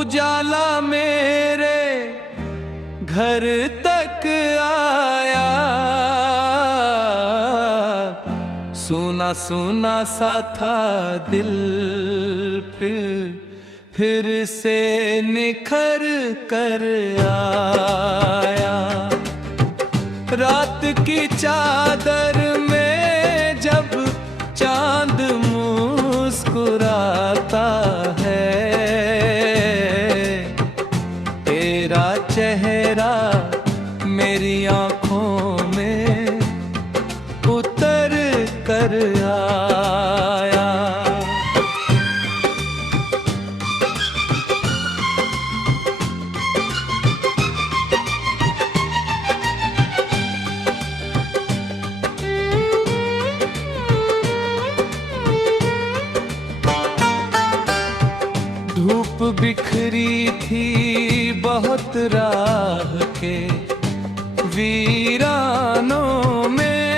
उजाला मेरे घर तक आया, सुना सुना सा था दिल फिर से निखर कर आया। रात की चादर में जब चांद मुस्कुराता है, तेरा चेहरा मेरी आँखों में उतर कर आया। धूप बिखरी थी बहुत राह के वीरानों में,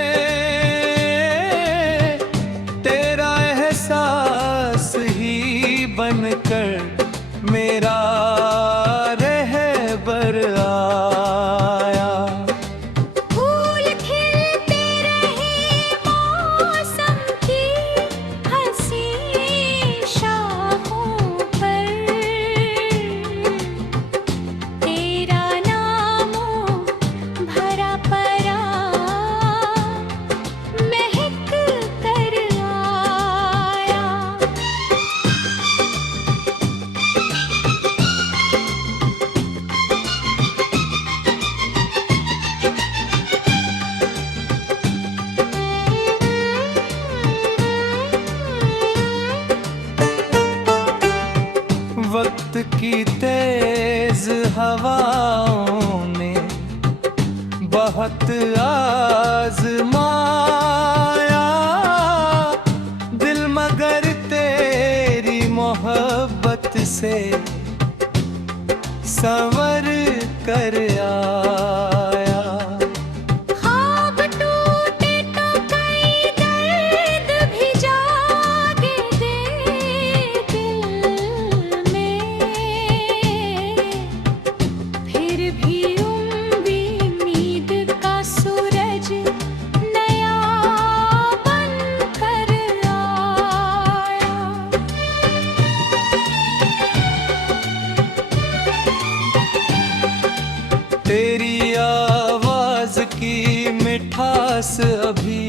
तेरा एहसास ही बनकर मेरा रहबर आया। फूल खिलते रहे मौसम की हंसी शाखों पर, तेरा नामों भरा परा महक कर आया। वक्त की तेज हवाओं ने बहुत आजमाया दिल, मगर तेरी मोहब्बत से संवर कर आया। ख्वाब टूटे तो कई दर्द भी जागे दिल में, फिर भी उम्मीद का सूरज नया बन कर आया। तेरी आवाज की मिठास अभी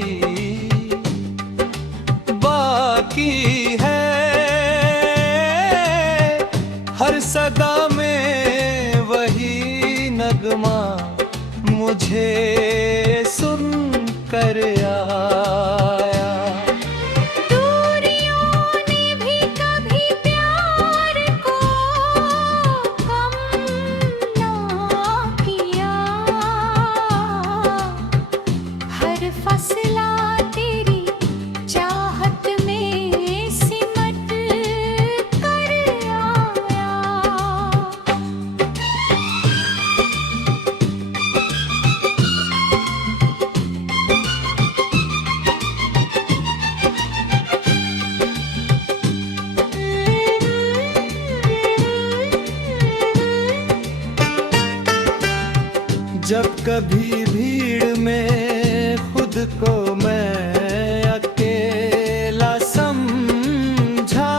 बाकी है, हर सदा में वही नगमा मुझे सुन कर आया। दूरियों ने भी कभी प्यार को कम ना किया, हर फसला तेरी चाहत में सिमट कर आया। जब कभी भीड़ में खुद को मैं अकेला समझा,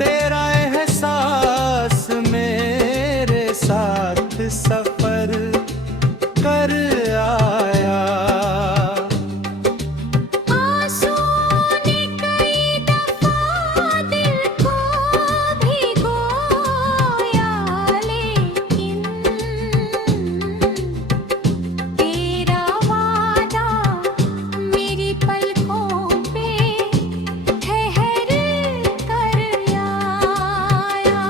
तेरा एहसास मेरे साथ सफर कर आया। आंसुओं ने कई दफा दिल को भिगोया, लेकिन तेरा वादा मेरी पलकों पे ठहर कर आया।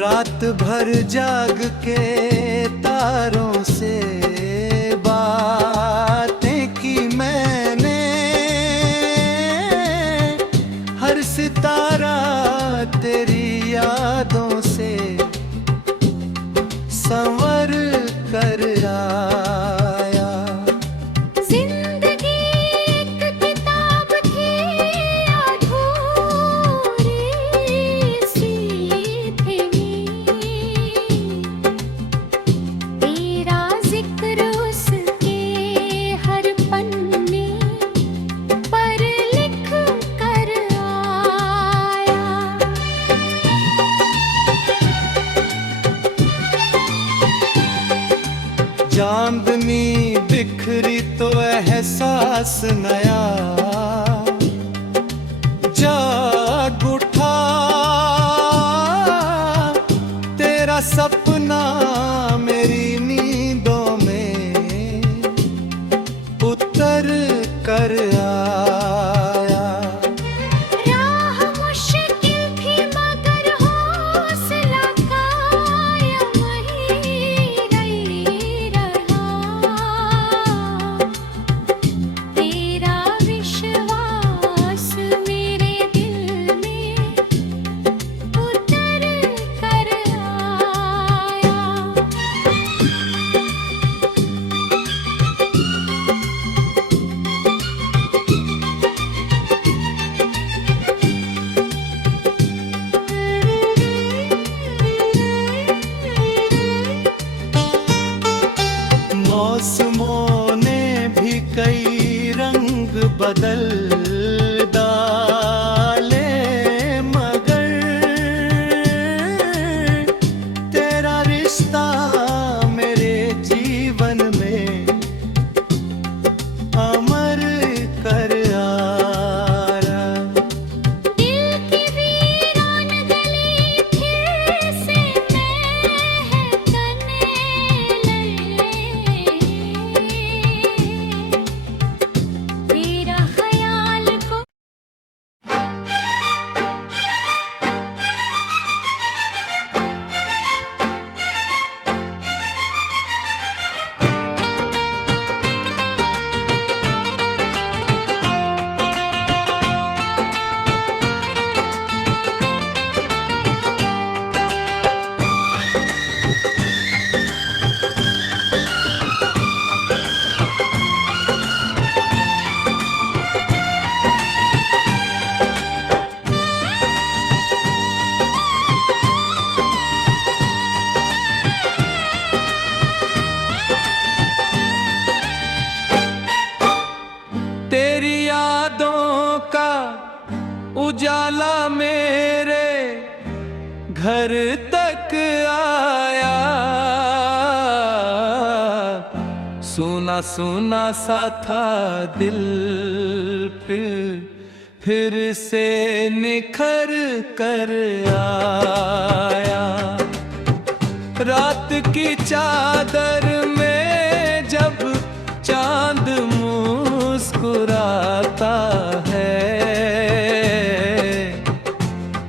रात भर जाग के तारों से बातें की मैंने, सितारा तेरी यादों से संवर कर आया। जिंदगी एक किताब थी अधूरी सी थी, तेरा जिक्र उसके हर पन्ने पर लिख कर आया। चांदनी बिखरी तो एहसास नया जाग उठा, तेरा सपना मेरी नींदों में उतर कर आया। राह मुश्किल थी मगर हौसला कायम ही रहा, तेरा विश्वास मेरे दिल में उतर कर आया। मौसमों ने भी कई रंग बदल डाले, मगर तेरा रिश्ता मेरे जीवन में अमर कर आया। दिल की वीरान गली फिर से महकने लगे, तेरा ख्याल को तेरी यादों का उजाला मेरे घर तक आया। सुना सुना सा था दिल फिर से निखर कर आया। रात की चादर में जब चांद मुस्कुराता है,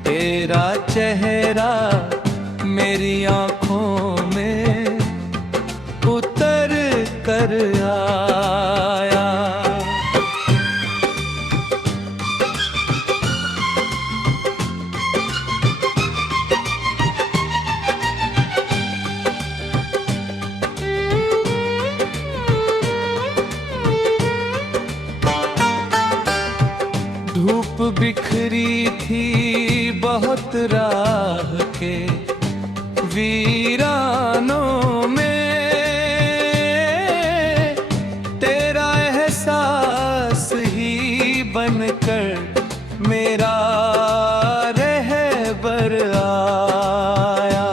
तेरा चेहरा मेरी आंखों में उतर कर आया। धूप बिखरी थी बहुत राह के वीरानों में, तेरा एहसास ही बनकर मेरा रहबर आया।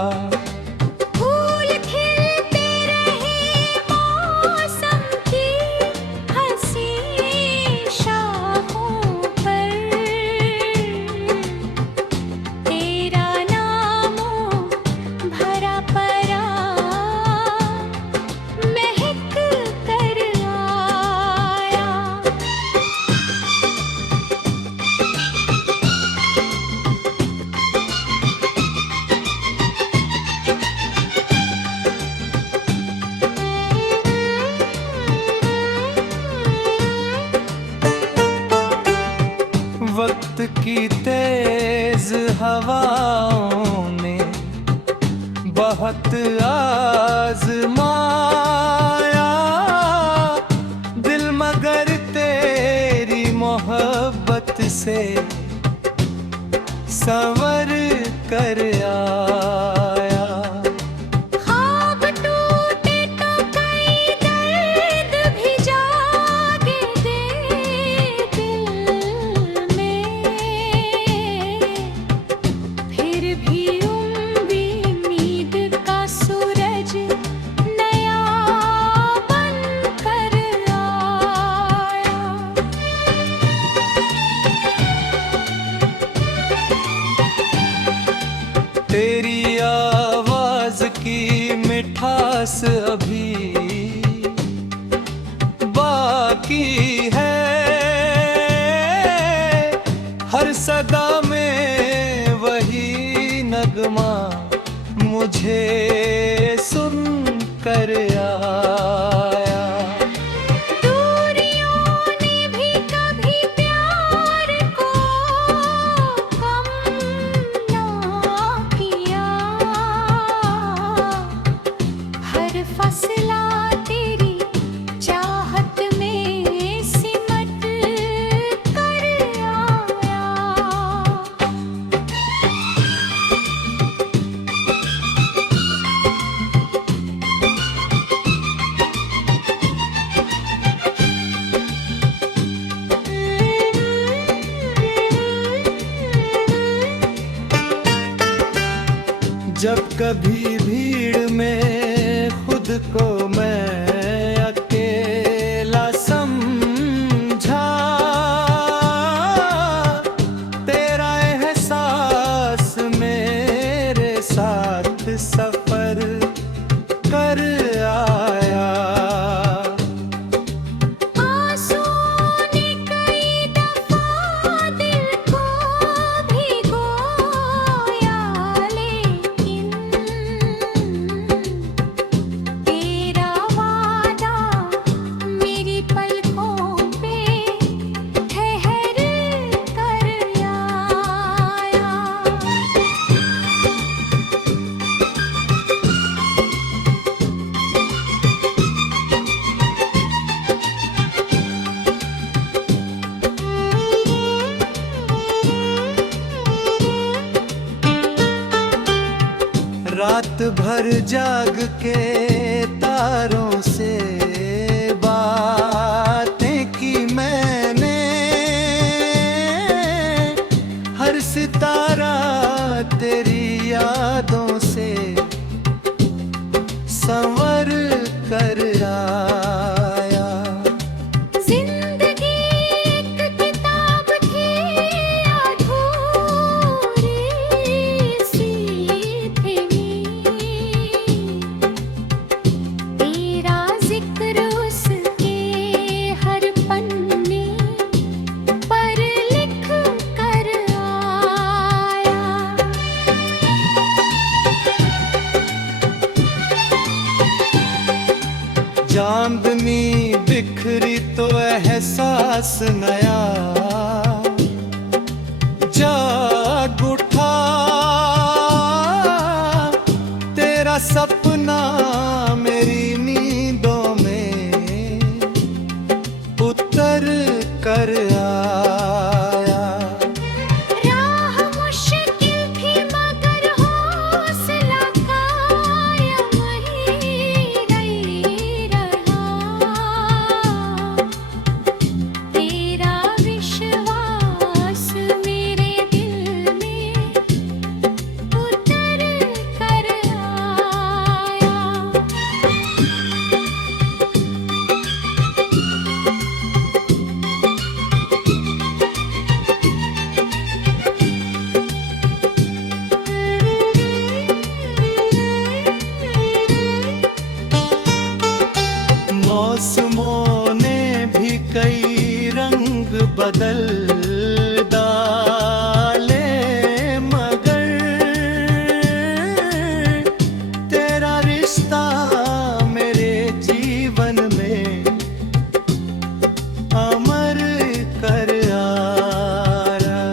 फूल खिलते रहे मौसम की हंसी शाखों पर, तेरा नामों भरा परा महक कर आया। वक्त की तेज हवाओं ने बहुत आजमाया दिल, मगर तेरी मोहब्बत से संवर कर आया। ख्वाब टूटे तो कई दर्द भी जागे दिल में, फिर भी उम्मीद का सूरज नया बन कर आया। तेरी आवाज की मिठास अभी बाकी है, हर सदा में वही नगमा मुझे सुन कर आया। दूरियों ने भी कभी प्यार को कम ना किया, हर फसला तेरी चाहत में सिमट कर आया। जब कभी भीड़ में खुद को मैं अकेला समझा, तेरा एहसास मेरे साथ सफर कर आया। आंसुओं ने कई दफा दिल को भिगोया, लेकिन तेरा वादा मेरी पलकों पे ठहर कर आया। रात भर जाग के तारों से बातें की मैंने, हर सितारा तेरी यादों से संवर कर आया। जिंदगी एक किताब थी अधूरी सी थी, तेरा जिक्र उसके हर पन्ने पर लिख कर आया। चांदनी बिखरी तो एहसास नया जाग उठा, तेरा सपना मेरी नींदों में उतर कर आया। राह मुश्किल थी मगर हौसला कायम ही रहा, तेरा विश्वास मेरे दिल में उतर कर आया। मौसमों ने भी कई रंग बदल डाले, मगर तेरा रिश्ता मेरे जीवन में अमर कर आया।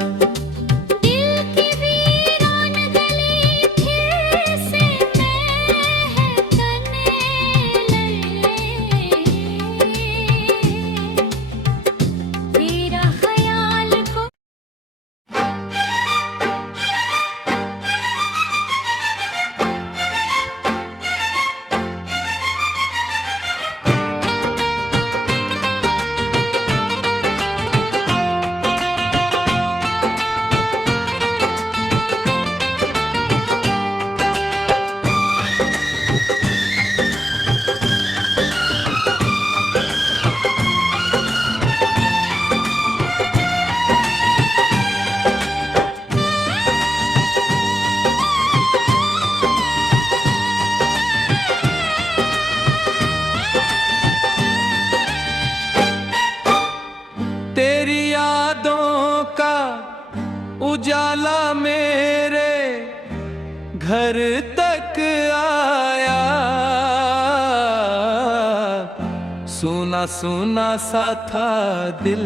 उजाला मेरे घर तक आया। सुना सुना सा था दिल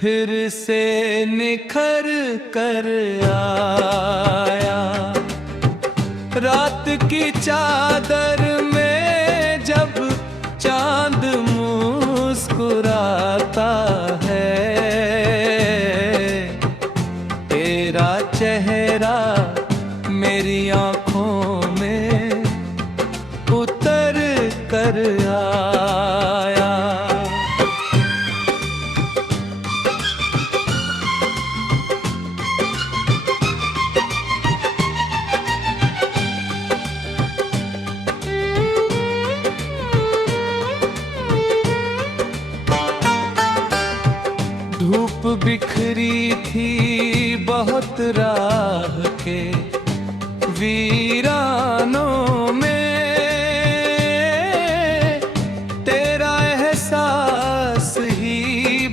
फिर से निखर कर आया। रात की चादर में जब चांद मुस्कुराता है, तेरा चेहरा मेरी आँखों में उतर कर आया। धूप बिखरी थी बहुत राह के वीरानों में, तेरा एहसास ही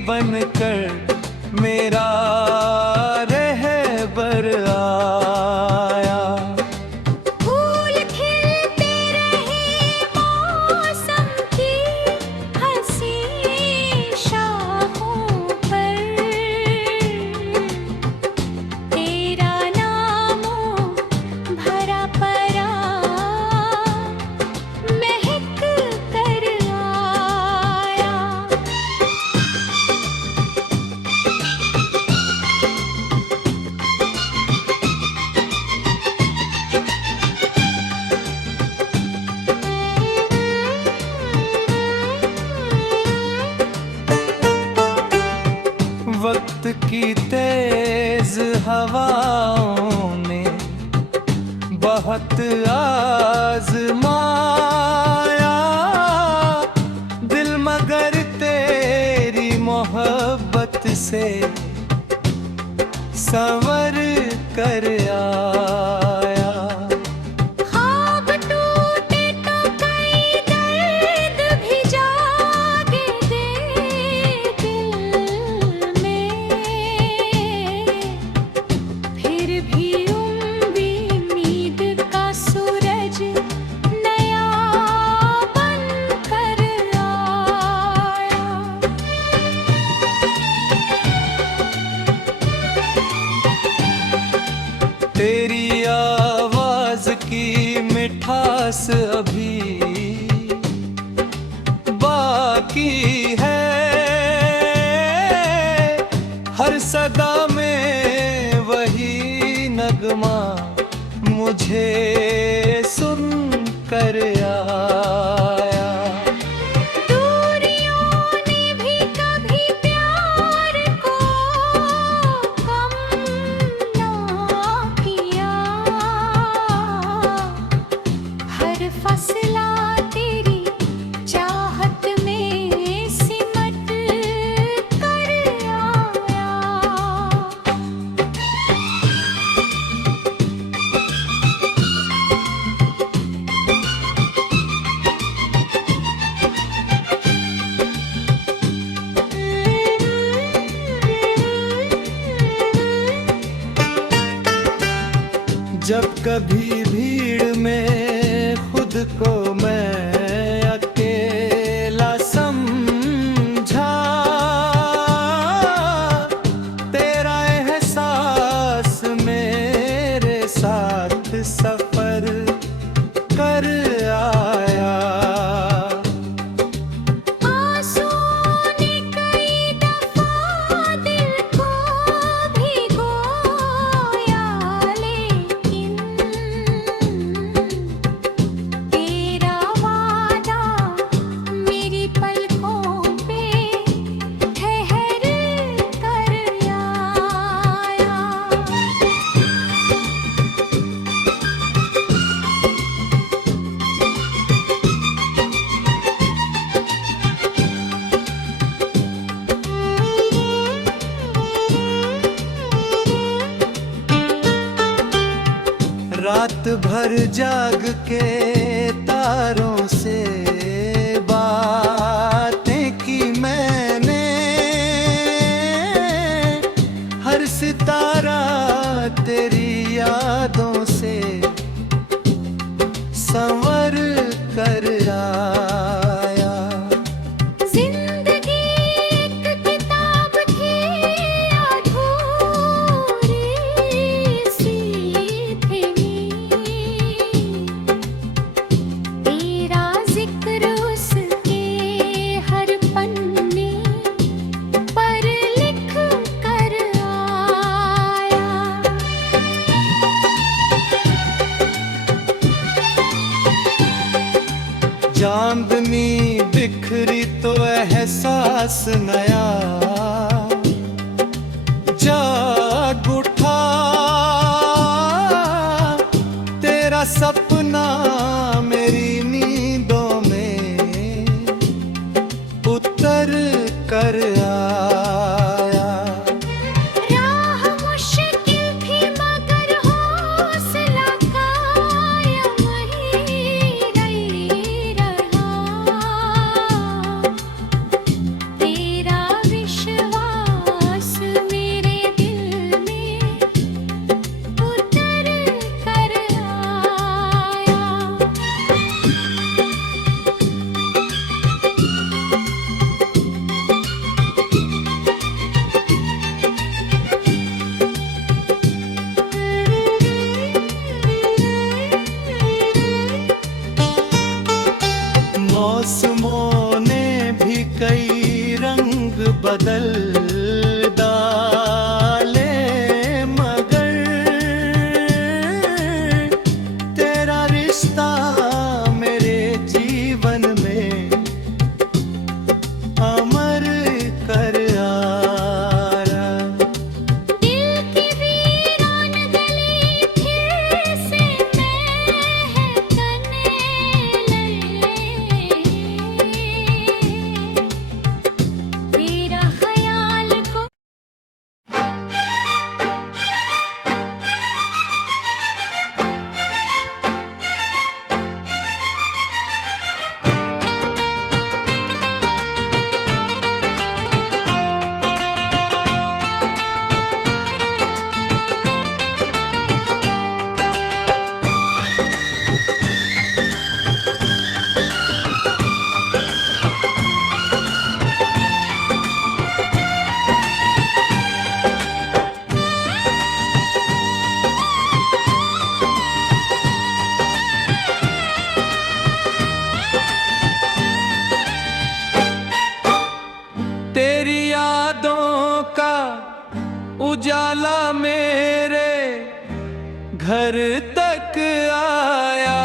बनकर मेरा रहबर आया। फूल खिलते रहे मौसम की हंसी शाखों पर, तेरा नामों भरा परा महक कर आया। वक्त की तेज हवाओं ने बहुत आजमाया दिल, मगर तेरी मोहब्बत से संवर कर आया। ख्वाब टूटे तो कई दर्द भी जागे दिल में, फिर भी उम्मीद का सूरज नया बन कर आया। तेरी आवाज की मिठास अभी बाकी है, हर सदा में वही नगमा मुझे सुन कर आया। दूरियों ने भी कभी प्यार को कम ना किया, हर फसला तेरी चाहत में सिमट कर आया। जब कभी भीड़ में खुद को मैं अकेला समझा, तेरा एहसास मेरे साथ सफर कर आया। आंसुओं ने कई दफा दिल को भिगोया, लेकिन तेरा वादा मेरी पलकों पे ठहर कर आया। रात भर जाग के तारों से बातें की मैंने, सितारा तेरी यादों से संवर कर आया। जिंदगी एक किताब थी अधूरी सी थी, तेरा जिक्र उसके हर पन्ने पर लिख कर आया। चांदनी बिखरी तो एहसास नया जाग उठा, तेरा सपना मेरी नींदों में उतर कर आया। राह मुश्किल थी मगर हौसला कायम ही रहा, तेरा विश्वास मेरे दिल में उतर कर आया। मौसमों ने भी कई रंग बदल डाले, मगर तेरा रिश्ता मेरे जीवन में अमर कर आया। दिल की वीरान गली फिर से महकने लगे, तेरा ख्याल को तेरी यादों का उजाला मेरे घर तक आया।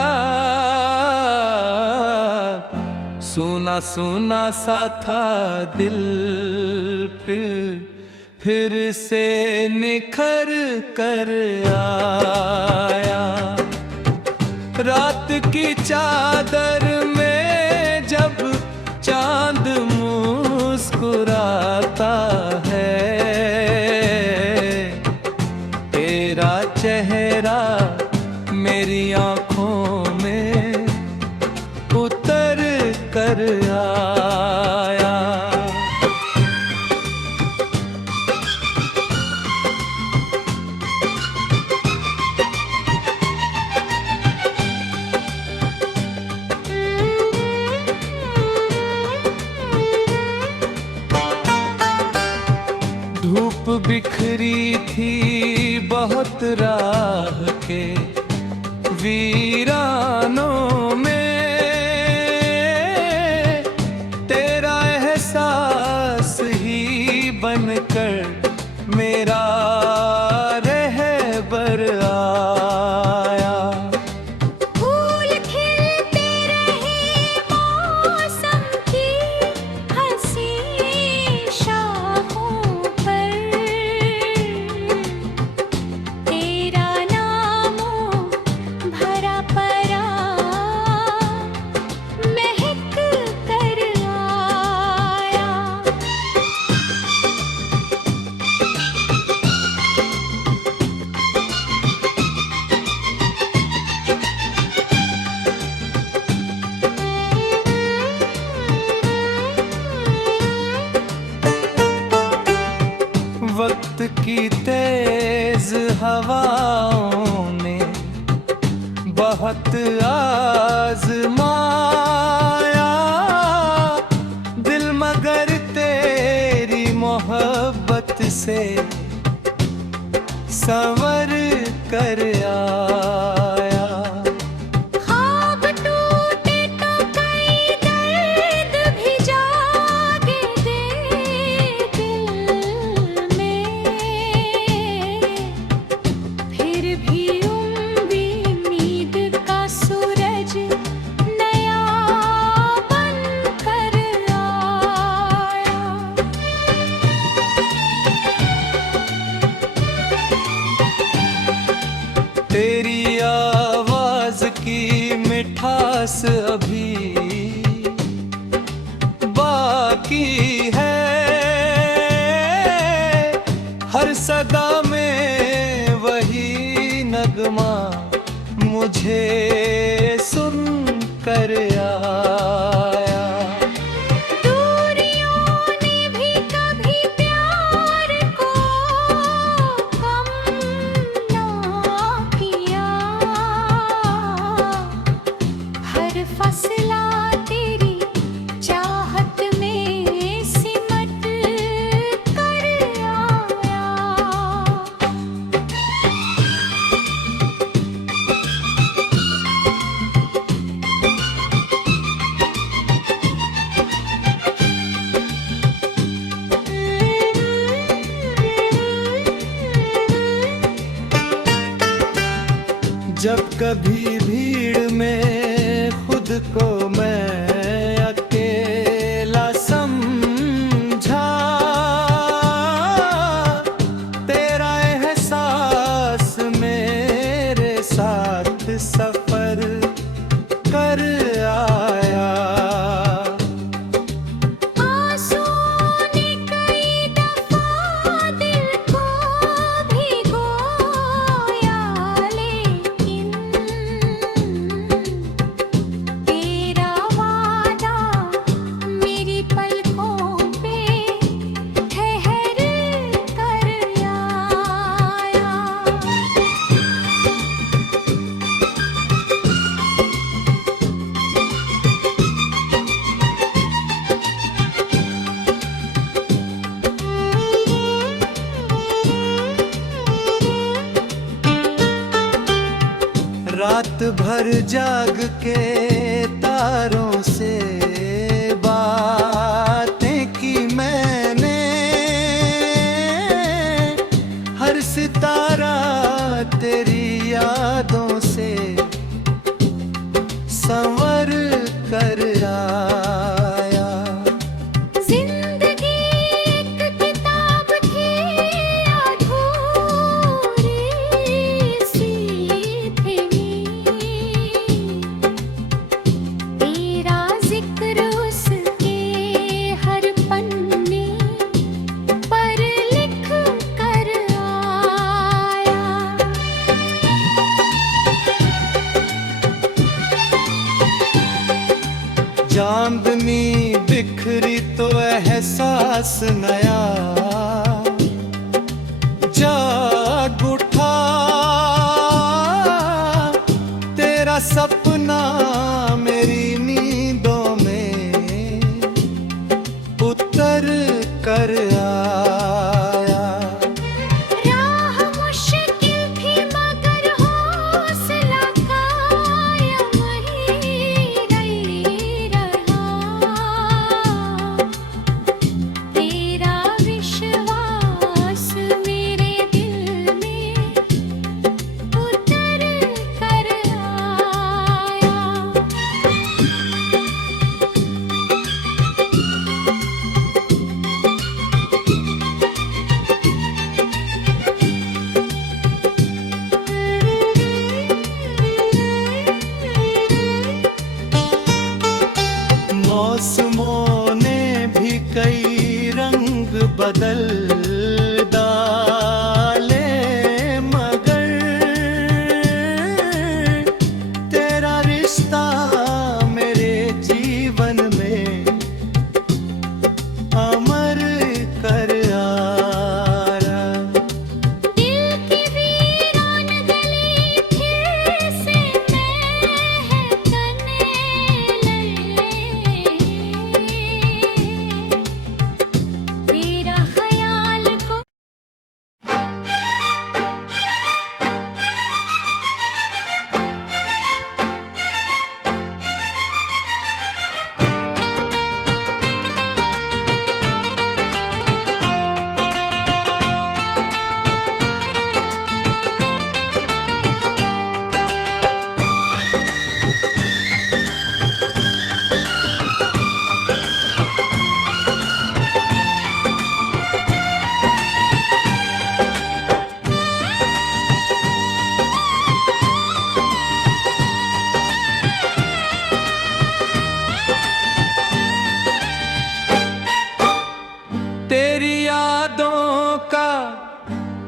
सुना सुना सा था दिल फिर से निखर कर आया। रात की चादर में जब चांद मुस्कुराता है, तेरा चेहरा मेरी आँखों में उतर कर आया। धूप बिखरी थी बहुत राह के वीरानों में, तेरा एहसास ही बनकर मेरा रहबर आया। फूल खिलते रहे मौसम की हंसी शाखों पर, तेरा नामों भरा परा महक कर आया। वक्त की तेज हवाओं ने बहुत आजमाया दिल, मगर तेरी मोहब्बत से संवर कर आया। ख्वाब टूटे तो कई दर्द भी जागे दिल में, फिर भी उम्मीद का सूरज नया बन कर आया। तेरी आवाज की मिठास अभी बाकी है, हर सदा में वही नगमा मुझे सुन कर आया। दूरियों ने भी कभी प्यार को कम ना किया, हर फसला तेरी चाहत में सिमट कर आया। जब कभी भीड़ में खुद को मैं अकेला समझा, तेरा एहसास मेरे साथ सफर कर आया। आंसुओं ने कई दफा दिल को भिगोया, लेकिन तेरा वादा मेरी पलकों पे ठहर कर आया। रात भर जाग के तारों से बातें की मैंने, हर सितारा तेरी यादों से संवर कर आया। जिंदगी एक किताब थी अधूरी सी थी, तेरा जिक्र उसके हर पन्ने पर लिख कर आया। चांदनी बिखरी तो एहसास नया जाग उठा, तेरा सपना मेरी नींदों में उतर कर आया। राह मुश्किल थी मगर हौसला कायम ही रहा, तेरा विश्वास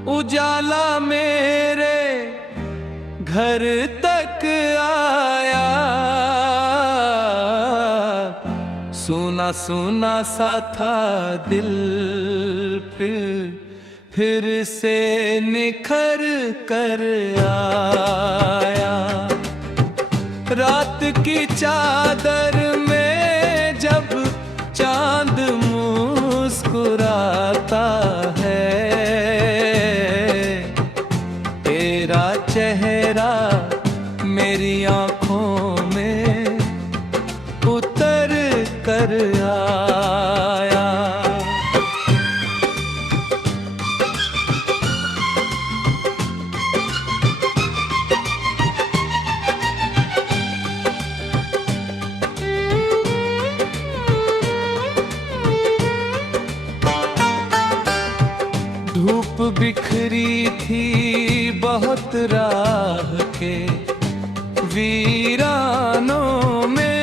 उजाला मेरे घर तक आया। सुना सुना सा था दिल फिर से निखर कर आया। रात की चादर में जब चांद मुस्कुराता है, तेरा चेहरा मेरी आंखों में उतर कर आया। धूप बिखरी थी बहुत राह के वीरानों में,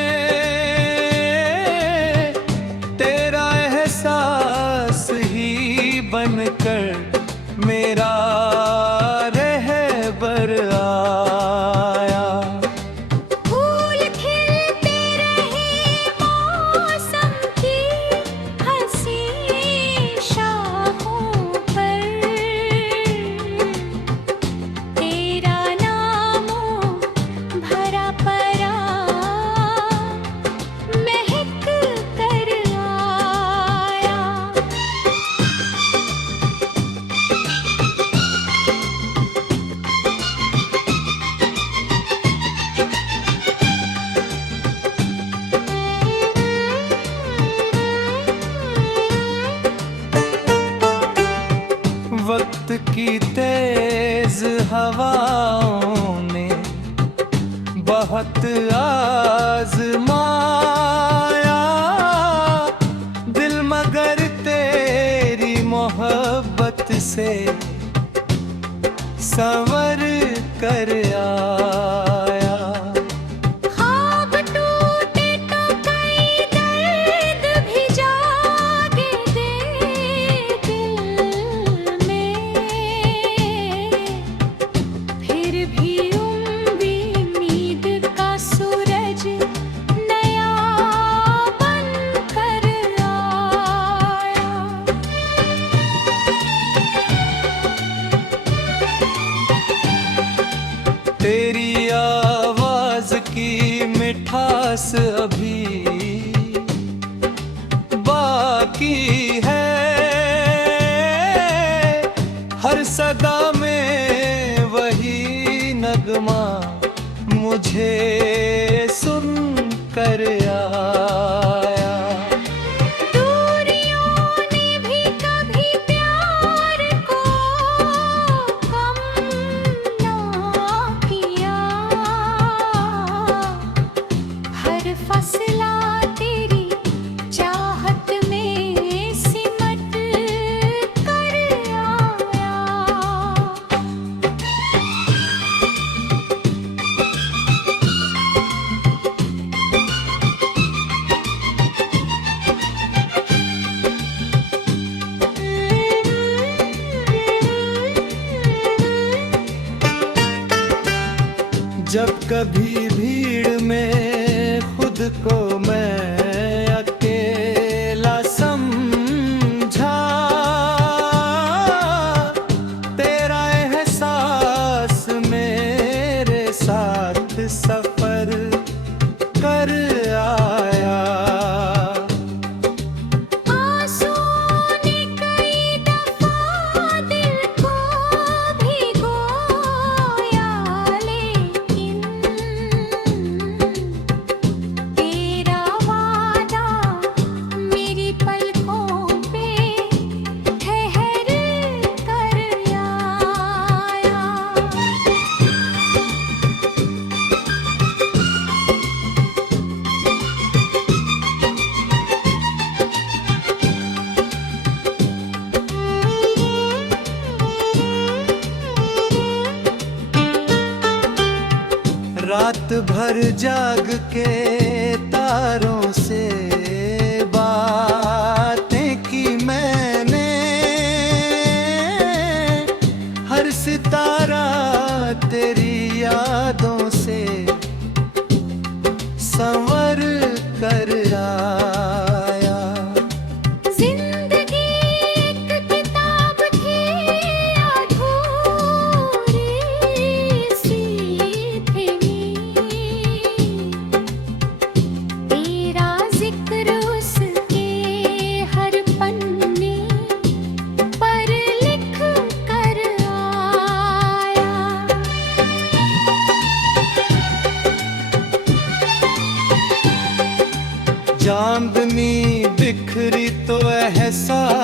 तेरा एहसास ही बनकर मेरा रहबर आया। फूल खिलते रहे मौसम की हंसी शाखों पर, तेरा नामों भरा परा महक कर आया। वक्त की तेज हवाओं ने बहुत आजमाया दिल, मगर तेरी मोहब्बत से संवर कर आया। ख्वाब टूटे तो कई दर्द भी जागे दिल में, फिर भी उम्मीद का सूरज नया बन कर आया। तेरी आवाज की मिठास अभी बाकी है, हर सदा में वही नगमा मुझे सुन कर आया। दूरियों ने भी कभी प्यार को कम ना किया, हर फसला तेरी चाहत में सिमट कर आया। जब कभी भीड़ में खुद को मैं अकेला समझा, तेरा एहसास मेरे साथ सफर कर आया। आंसुओं ने कई दफा दिल को भिगोया, लेकिन तेरा वादा मेरी पलकों पे ठहर कर आया। रात भर जाग के तारों से बातें की मैंने,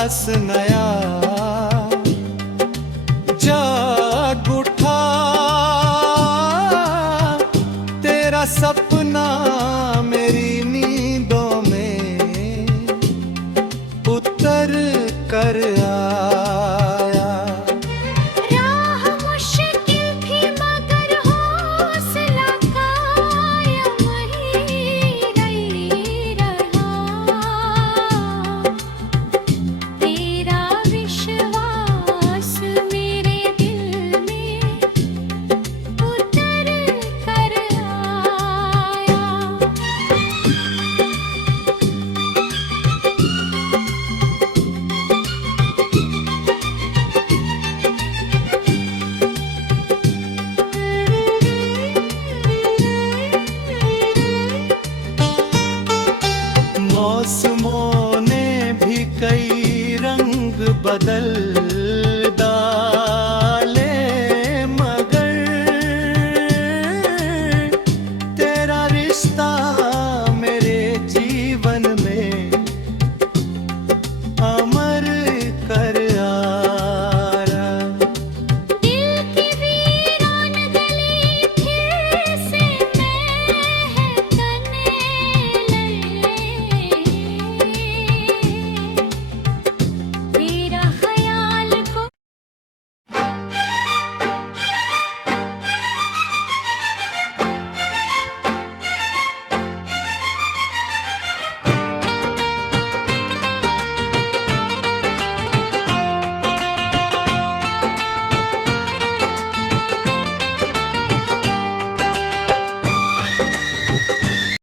एहसास नया जाग उठा, तेरा सब